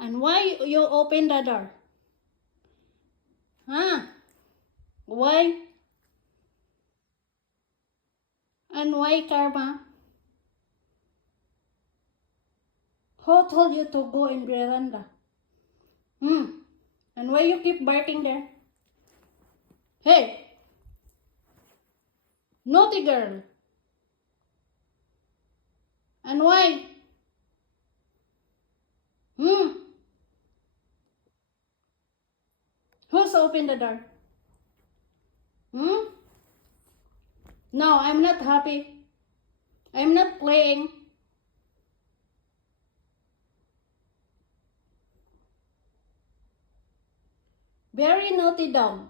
And why you open the door? Huh? Why? And why, Karma? Who told you to go in veranda? And why you keep barking there? Hey! Naughty girl! And why? Who's opened the door? No, I'm not happy. I'm not playing. Very naughty dog.